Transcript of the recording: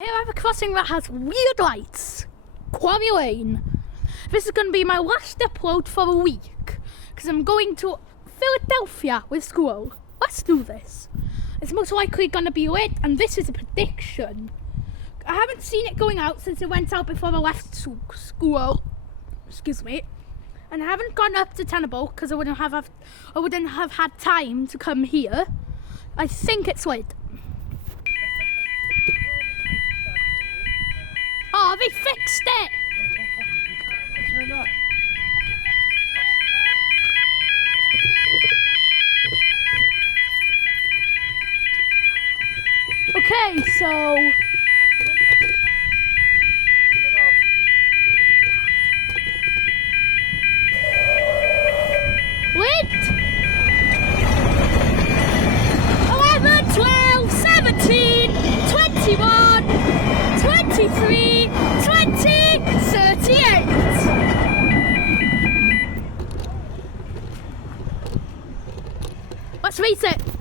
Here I have a crossing that has weird lights. Quarry Lane. This is going to be my last upload for a week because I'm going to Philadelphia with school. Let's do this. It's most likely going to be late, and this is a prediction. I haven't seen it going out since it went out before I left school. Excuse me. And I haven't gone up to Tenable because I wouldn't have had time to come here. I think it's late. Oh, they fixed it! Okay, so... Wait! 11, 12, 17, 21, 23, 20, 38! Let's race it!